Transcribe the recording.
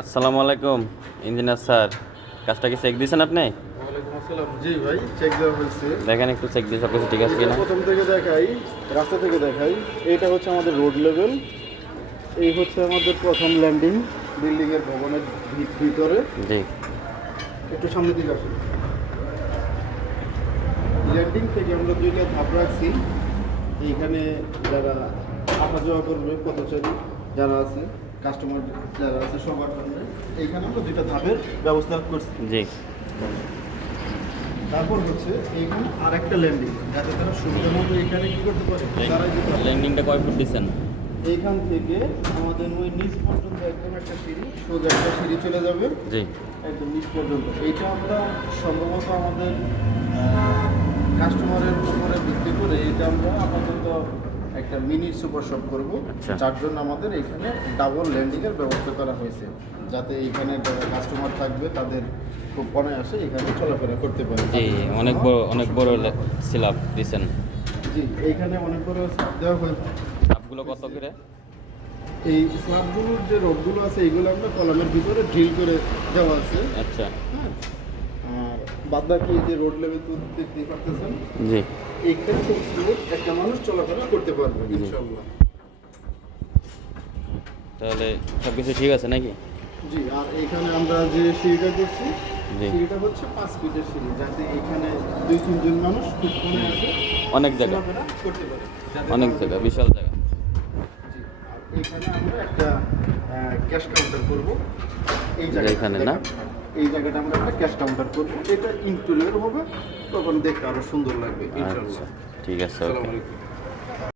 আসসালামু আলাইকুম engineer sir, কাজটা কি চেক দিয়েছেন আপনি? ওয়ালাইকুম আসসালাম। জি ভাই, চেক দেওয়া হয়েছে। দেখেন একটু চেক দিয়ে সব কিছু ঠিক আছে কিনা। প্রথম থেকে দেখাই, রাস্তা থেকে দেখাই। এইটা হচ্ছে আমাদের রোড লেভেল, এই হচ্ছে আমাদের প্রথম ল্যান্ডিং বিল্ডিংয়ের ভবনের ভিতরে। জি একটু সামনের দিকে আসুন। ল্যান্ডিং থেকে আমরা দুইটা ধাপ রাখছি। এইখানে যারা আসা যাওয়া করবে পথচারী যারা আছে, কাস্টমার যারা আছে সবার জন্য এইখানে আমরা দুইটা ধাপের ব্যবস্থা করছি। জি তারপর হচ্ছে এইখানে আরেকটা ল্যান্ডিং, যাতে তারা সুবিধা মতো এখানে কি করতে পারে, তারাই দিতে পারে। ল্যান্ডিংটা কয় ফুট দিচ্ছেন? এইখান থেকে আমাদের ওই নিচ পর্যন্ত একদম একটা সিঁড়ি, সোজা একটা সিঁড়ি চলে যাবে জি একদম নিচ পর্যন্ত। এইটা আমরা সম্ভবত আমাদের কাস্টমারের উপরে ভিত্তি করে এটা আমরা আপাতত একটা মিনি সুপার শপ করবো। আচ্ছা। যার জন্য আমাদের এখানে ডাবল ল্যান্ডিংয়ের ব্যবস্থা করা হয়েছে, যাতে এখানে যারা কাস্টমার থাকবে তাদের খুব অনায়াসে এখানে চলাফেরা করতে পারে। জি অনেক বড় স্ল্যাব দিচ্ছেন। জি, এইখানে অনেক বড় স্ল্যাব দেওয়া হয়েছে। আপগুলো কত করে? এই স্ল্যাবগুলোর যে রোডগুলো আছে এইগুলো আমরা কলামের ভিতরে ড্রিল করে দেওয়া আছে। আচ্ছা হ্যাঁ, আর বাদ বাকি যে রোড লেভেল তো দেখতেই পারতেছেন, জি এইখানে খুব স্মুথ একটা মানুষ চলাফেরা করতে পারবে জি। ইনশাআল্লাহ। তাহলে সব কিছু ঠিক আছে নাকি? জি, আর এখানে আমরা যে সিঁড়িটা করছি, জি। সিঁড়িটা হচ্ছে 5 ফিটের সিঁড়ি, যাতে এখানে 2-3 জন মানুষ খুব কমে আসে অনেক জায়গা, চলাফেরা করতে পারে। অনেক জায়গা, বিশাল জায়গা। জি, আর এখানে আমরা একটা ক্যাশ কাউন্টার করব। এই এখানে না? এই জায়গাটা আমরা একটা ক্যাশ কাউন্টার করব। এটা ইন্টেরিয়র হবে, তখন দেখতে আরো সুন্দর লাগবে আচ্ছা ইনশাআল্লাহ। ঠিক আছে, আসসালামু ওকে। আলাইকুম।